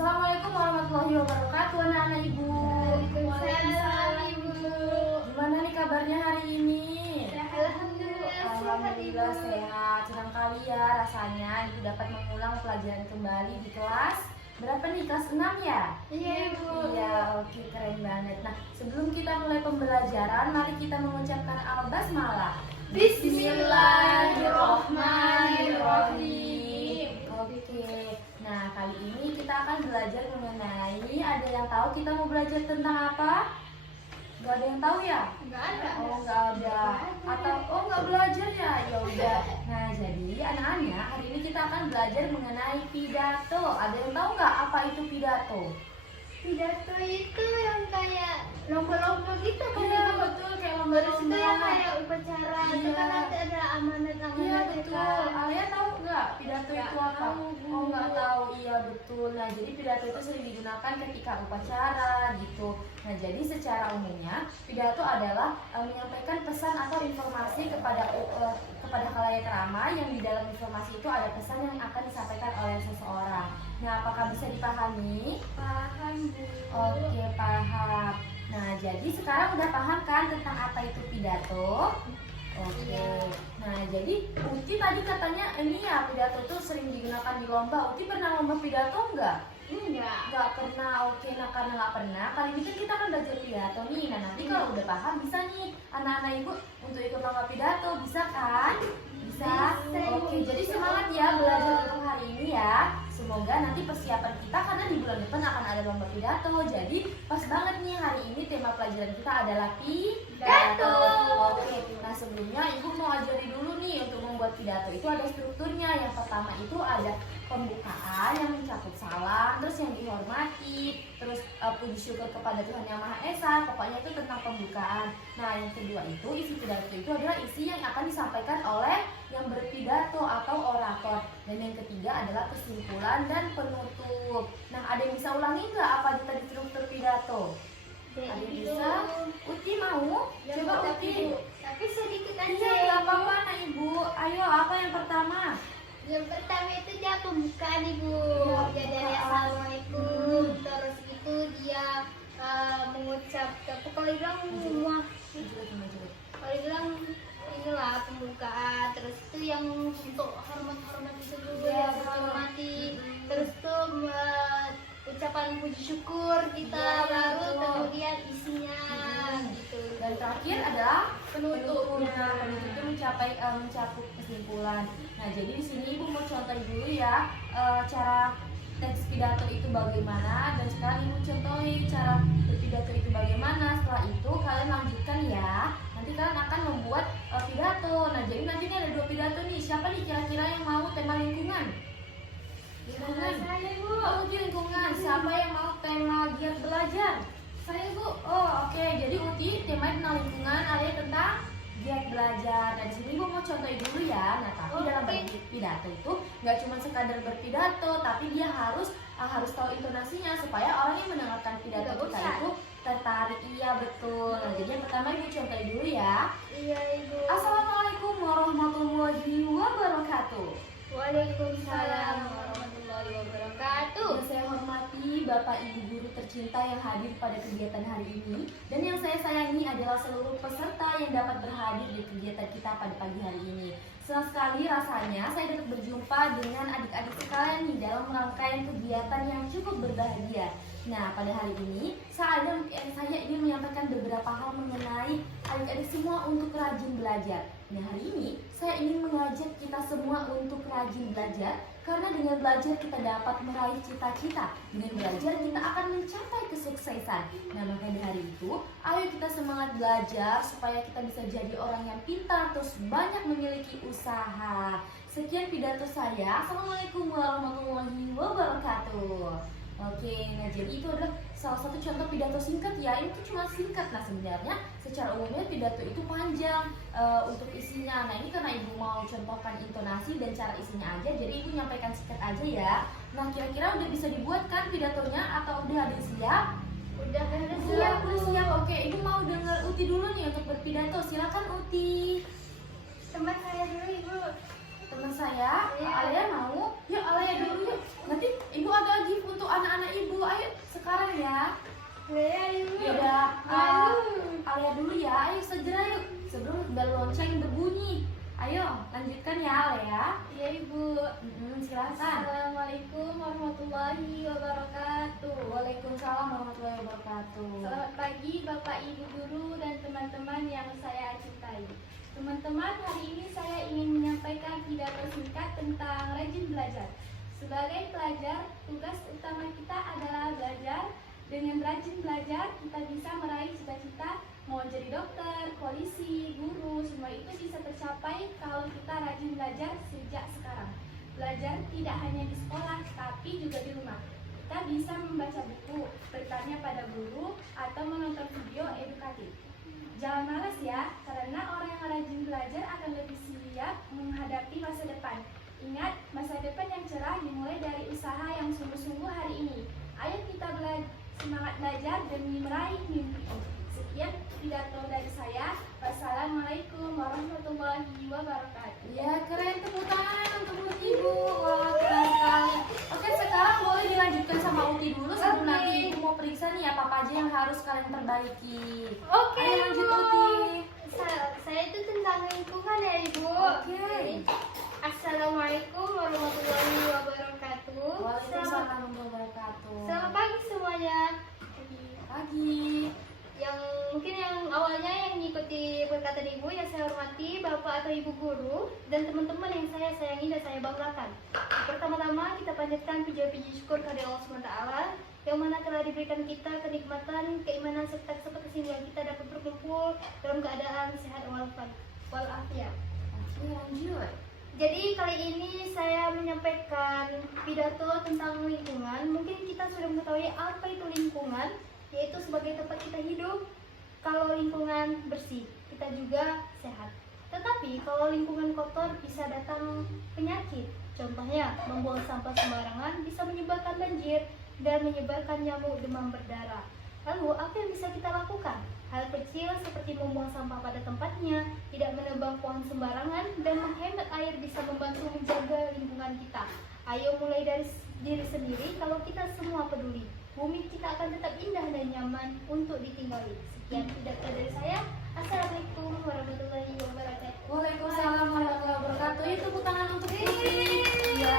Assalamualaikum warahmatullahi wabarakatuh, anak-anak ibu. Waalaikumsalam ibu. Gimana nih kabarnya hari ini? Alhamdulillah sehat. Senang kali ya rasanya ibu dapat mengulang pelajaran kembali di kelas berapa nih? Kelas 6 ya? Iya ibu. Iya, oke, keren banget. Nah, sebelum kita mulai pembelajaran, mari kita mengucapkan al-basmalah. Bismillahirrahmanirrahim. Oke, nah kali ini kita akan belajar mengenai, ada yang tahu kita mau belajar tentang apa? Gak ada yang tahu ya? Enggak ada. Oh, nggak ada. Atau nggak belajar ya? Ya udah. Nah, jadi anak-anak, hari ini kita akan belajar mengenai pidato. Ada yang tahu nggak apa itu pidato? Pidato itu yang kayak lomba-lomba gitu kan Iya, ibu? betul, kayak Terus itu yang lomba-lomba. kayak upacara. Itu Iya. kan nanti ada Iya, amanat-amanat betul. Alia tahu nggak pidato Nggak itu apa? tahu, Bu. Oh, nggak tahu. Iya, betul. Nah, jadi pidato itu sering digunakan ketika upacara gitu. Nah, jadi secara umumnya pidato adalah menyampaikan pesan atau informasi kepada khalayak ramai, yang di dalam informasi itu ada pesan yang akan disampaikan oleh seseorang. Nah, apakah bisa dipahami? Paham bu. Oke, paham. Nah, jadi sekarang udah paham kan tentang apa itu pidato? Oke. Nah, jadi Uti tadi katanya ini ya, pidato itu sering digunakan di lomba. Uti pernah lomba pidato enggak? Enggak. Nggak pernah. Oke, nah karena nggak pernah, kali ini kan kita akan belajar pidato nih. Nah, nanti kalau udah paham bisa nih anak-anak ibu untuk ikut lomba pidato, bisa kan? Bisa. Oke, jadi semangat ya belajar untuk hari ini ya. Semoga nanti persiapan kita, karena di bulan depan akan ada lomba pidato. Jadi pas banget nih hari ini tema pelajaran kita adalah pidato. Oke, nah sebelumnya ibu mau ajari dulu nih untuk membuat pidato itu ada strukturnya. Yang pertama itu ada pembukaan yang mencakup salam, terus yang dihormati, terus puji syukur kepada Tuhan Yang Maha Esa. Pokoknya itu tentang pembukaan. Nah, yang kedua itu isi pidato itu adalah isi yang akan disampaikan oleh yang berpidato atau orator. Dan yang ketiga adalah kesimpulan dan penutup. Nah, ada yang bisa ulangi nggak apa aja tadi struktur pidato? Ada yang bisa? Uti mau? Coba Uti. Tapi sedikit aja. Iya, nggak apa-apa nak ibu. Ayo, apa yang pertama? Yang pertama itu dia pembukaan ibu. Iya, Jadi pembukaan. assalamualaikum. Terus itu dia mengucap kalau bilang semua. Kalau bilang inilah pembukaan. Terus itu yang untuk hormat-hormat itu juga Iya, ya, betul. hormati. Terus itu ucapan puji syukur kita, Iya, baru betul. kemudian isinya gitu. Dan terakhir adalah Penutupnya. Penutup itu mencakup kesimpulan. Nah, jadi di sini ibu mau contohin dulu ya cara teks pidato itu bagaimana, dan sekarang ibu contohin cara berpidato itu bagaimana. Setelah itu kalian lanjutkan ya. Nanti kalian akan membuat pidato. Nah, jadi nanti ini ada 2 pidato nih. Siapa nih kira-kira yang mau tema lingkungan? Lingkungan. Saya bu. Oh, Uti lingkungan. Siapa yang mau tema giat belajar? Saya bu. Oh, oke. Jadi Uti tema tentang lingkungan, Alia tentang giat belajar. Dan di sini ibu mau contohin dulu ya. Nah, tapi dalam berpidato itu nggak cuma sekadar berpidato, tapi dia harus tahu intonasinya supaya orang yang mendengarkan pidato Tidak kita bosan. itu tertarik. Iya, betul. Nah, jadi yang pertama ibu contohin dulu ya. Iya ibu. Assalamualaikum warahmatullahi wabarakatuh. Waalaikumsalam warahmatullahi wabarakatuh. Yang saya hormati Bapak Ibu guru tercinta yang hadir pada kegiatan hari ini, dan yang saya sayangi adalah seluruh peserta yang dapat berhadir di kegiatan kita pada pagi hari ini. Senang sekali rasanya saya dapat berjumpa dengan adik-adik sekalian nih dalam rangkaian kegiatan yang cukup berbahagia. Nah, pada hari ini saya ingin menyampaikan beberapa hal mengenai adik-adik semua untuk rajin belajar. Nah, hari ini saya ingin mengajak kita semua untuk rajin belajar, karena dengan belajar kita dapat meraih cita-cita. Dengan belajar kita akan mencapai kesuksesan. Nah, maka di hari itu, ayo kita semangat belajar supaya kita bisa jadi orang yang pintar, terus banyak memiliki usaha. Sekian pidato saya. Assalamualaikum warahmatullahi wabarakatuh. Oke, nah jadi itu adalah salah satu contoh pidato singkat ya. Ini tuh cuma singkat. Nah, sebenarnya secara umumnya pidato itu panjang untuk isinya. Nah, ini karena ibu mau contohkan intonasi dan cara isinya aja, jadi ibu nyampaikan singkat aja ya. Nah, kira-kira udah bisa dibuat kan pidatonya atau udah ada yang siap? Udah Siap, udah siap. Oke, ibu mau dengar Uti dulu nih untuk berpidato. Silakan Uti. Teman saya dulu ibu. Teman saya, Iya. Alia mau? Yuk Alia dulu yuk. Nanti ibu ada gift untuk anak-anak Ya, Ibu. Ya udah, Malu. Alia dulu ya. Ayo segera yuk sebelum bel lonceng berbunyi. Ayo lanjutkan ya Alia. Iya, Ibu. Silakan. Assalamualaikum warahmatullahi wabarakatuh. Waalaikumsalam warahmatullahi wabarakatuh. Selamat pagi Bapak Ibu guru dan teman-teman yang saya cintai. Teman-teman, hari ini saya ingin menyampaikan pidato singkat tentang rajin belajar. Sebagai pelajar, tugas utama kita adalah belajar. Dengan rajin belajar, kita bisa meraih cita-cita mau jadi dokter, polisi, guru, semua itu bisa tercapai kalau kita rajin belajar sejak sekarang. Belajar tidak hanya di sekolah, tapi juga di rumah. Kita bisa membaca buku, bertanya pada guru, atau menonton video edukatif. Jangan malas ya, karena orang yang rajin belajar akan lebih siap menghadapi masa depan. Ingat, masa depan yang cerah dimulai dari usaha yang sungguh-sungguh hari ini. Ayo kita semangat belajar demi meraih mimpi. Sekian pidato dari saya. Wassalamualaikum warahmatullahi wabarakatuh. Ya keren, tepuk tangan untuk Ibu. Wah keren sekali. Oke, sekarang boleh dilanjutkan sama Uti dulu sebelum Oke. nanti Ibu mau periksa nih apa aja yang harus kalian perbaiki. Oke, Ayo lanjut Ibu. Uti. Saya itu tentang lingkungan ya, Ibu. Oke. Assalamualaikum warahmatullahi wabarakatuh. Waalaikumsalam warahmatullahi wabarakatuh. Selamat pagi semuanya. Pagi. Yang mungkin yang awalnya yang mengikuti perkataan Ibu yang saya hormati, Bapak atau Ibu guru dan teman-teman yang saya sayangi dan saya banggakan. Pertama-tama kita panjatkan puji syukur kepada Allah SWT yang mana telah diberikan kita kenikmatan, keimanan serta kesehatan kita dapat berkumpul dalam keadaan sehat walafiat. Oke, lanjut. Jadi kali ini saya menyampaikan pidato tentang lingkungan. Mungkin kita sudah mengetahui apa itu lingkungan, yaitu sebagai tempat kita hidup. Kalau lingkungan bersih, kita juga sehat. Tetapi kalau lingkungan kotor bisa datang penyakit. Contohnya, membuang sampah sembarangan bisa menyebabkan banjir dan menyebarkan nyamuk demam berdarah. Lalu, apa yang bisa kita lakukan? Hal kecil seperti membuang sampah pada tempatnya, tidak menebang pohon sembarangan, dan menghemat air bisa membantu menjaga lingkungan kita. Ayo mulai dari diri sendiri. Kalau kita semua peduli, bumi kita akan tetap indah dan nyaman untuk ditinggali. Sekian pidato dari saya. Assalamualaikum warahmatullahi wabarakatuh. Waalaikumsalam warahmatullahi wabarakatuh. Itu tepuk tangan untuk Uti. Ya,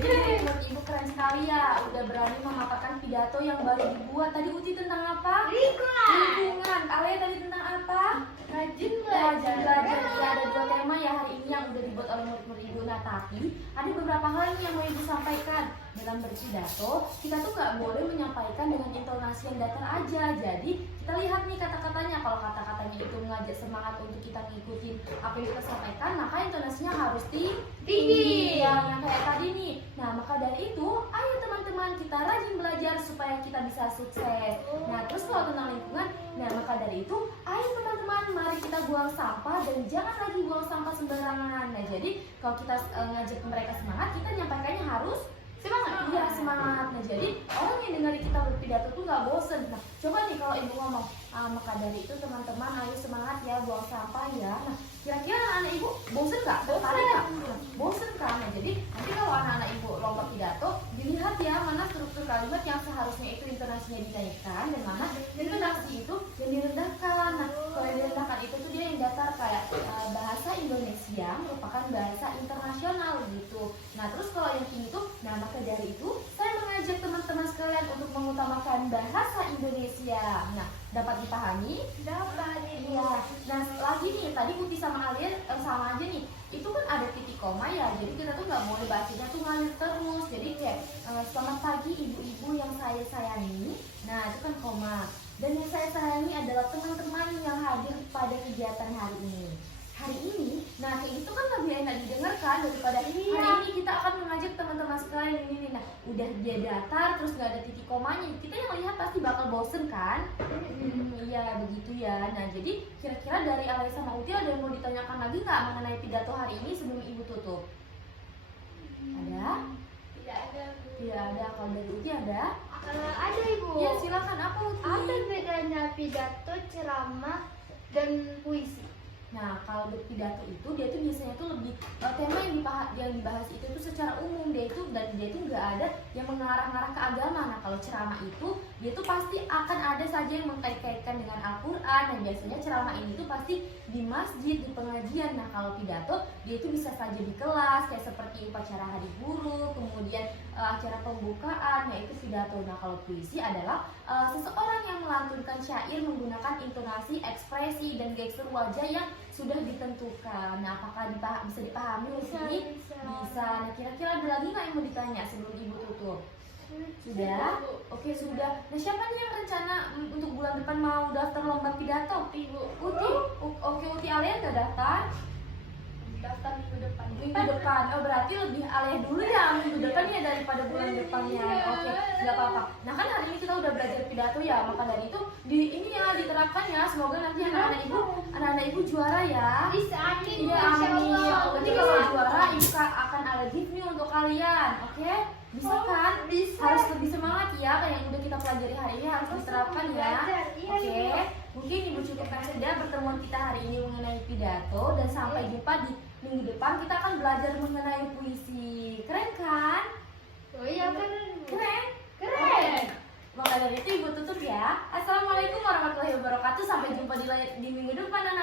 jadi menurut Ibu keren sekali ya, udah berani memaparkan pidato yang baru dibuat. Tadi Uti tentang apa? Lingkungan. Alia tadi tentang apa? Rajin Rajin belajar. Ya, ada dua tema ya hari ini yang udah dibuat oleh murid-murid Ibu. Nah, tapi ada beberapa hal nih yang mau Ibu sampaikan. Dalam berpidato, kita tuh nggak boleh menyampaikan dengan intonasi yang datar aja. Jadi, kita lihat nih kata-katanya. Kalau kata-katanya itu mengajak semangat untuk kita ngikutin apa yang kita sampaikan, maka intonasinya harus tinggi. Yang kayak tadi nih. Nah, maka dari itu, ayo teman-teman kita rajin belajar supaya kita bisa sukses. Nah, terus kalau tentang lingkungan, nah maka dari itu, ayo teman-teman, mari kita buang sampah dan jangan lagi buang sampah sembarangan. Nah, jadi kalau kita ngajak mereka semangat, kita nyampaikannya harus semangat. Iya, semangat. Nah, jadi orang yang dengar kita berpidato tuh nggak bosen. Nah, coba nih kalau Ibu ngomong, maka dari itu teman-teman ayo semangat ya buang sampah ya. Nah, kira-kira anak-anak Ibu bosen nggak? Tertarik nggak? Bosen kan? Nah, jadi nanti kalau anak-anak Ibu lomba pidato, dilihat ya mana struktur kalimat yang seharusnya itu intonasinya dinaikkan dan mana intonasi itu yang direndahkan. Nah, kalau yang direndahkan itu tuh dia yang datar kayak bahasa Indonesia merupakan bahasa internasional gitu. Nah, terus kalau yang tinggi tuh, nah maka dari itu saya mengajak teman-teman sekalian untuk mengutamakan bahasa Indonesia. Nah, dapat dipahami? Dapat, Ibu. Iya. Nah, lagi nih tadi Uti sama Alia sama aja nih. Itu kan ada titik koma ya. Jadi kita tuh nggak boleh bacanya tuh ngalir terus. Jadi kayak selamat pagi ibu-ibu yang saya sayangi. Nah, itu kan koma. Dan yang saya sayangi adalah teman-teman yang hadir pada kegiatan hari ini. Hari ini, nah kayak gitu kan lebih enak didengarkan daripada hari ini kita akan mengajak teman-teman sekalian ini nih. Nah, udah dia datar terus nggak ada titik komanya, kita yang lihat pasti bakal bosen kan? Iya begitu ya. Nah, jadi kira-kira dari Alia sama Uti ada yang mau ditanyakan lagi nggak mengenai pidato hari ini sebelum Ibu tutup? Ada? Tidak ada, Bu. Tidak ada. Kalau dari Uti ada? Ada, Ibu. Ya silakan. Apa Uti? Apa bedanya pidato, ceramah, dan puisi? Nah, kalau pidato itu dia tuh biasanya tuh lebih tema yang dibahas itu tuh secara umum, dia itu nggak ada yang mengarah-ngarah ke agama. Nah, kalau ceramah itu dia tuh pasti akan ada saja yang mengkait-kaitkan dengan Al-Qur'an, dan biasanya ceramah ini tuh pasti di masjid, di pengajian. Nah, kalau pidato dia itu bisa saja di kelas kayak seperti upacara hari guru, kemudian acara pembukaan, yaitu pidato. Nah, kalau puisi adalah seseorang yang melantunkan syair menggunakan intonasi, ekspresi, dan gestur wajah yang sudah ditentukan. Nah, apakah bisa dipahami di sini? Bisa. Nah, kira-kira ada lagi nggak yang mau ditanya sebelum Ibu tutup? Sudah? Oke, sudah. Nah, siapa nih yang rencana untuk bulan depan mau daftar lomba pidato? Ibu. Uti? Oke, Uti Alia udah daftar? Daftar minggu depan. Minggu depan. Oh, berarti lebih Alia dulu ya minggu depan ya daripada bulan depannya. Oke, nggak apa-apa. Nah, kan hari ini kita udah belajar pidato ya, maka dari itu ini ya diterapkan ya. Semoga nanti anak-anak ibu juara ya. Bisa, amin. Iya, amin. Nanti kalau juara ibu akan ada gift nih untuk kalian. Oke? Bisa kan? Bisa. Harus lebih semangat ya, kayak yang udah kita pelajari hari ini harus diterapkan ya. Oke, mungkin Ibu cukupkan saja pertemuan kita hari ini mengenai pidato, dan sampai jumpa di minggu depan kita akan belajar mengenai puisi. Keren kan? Oh iya, keren. Keren? Keren. Maka dari itu Ibu tutup ya. Assalamualaikum warahmatullahi wabarakatuh. Sampai jumpa di minggu depan, anak.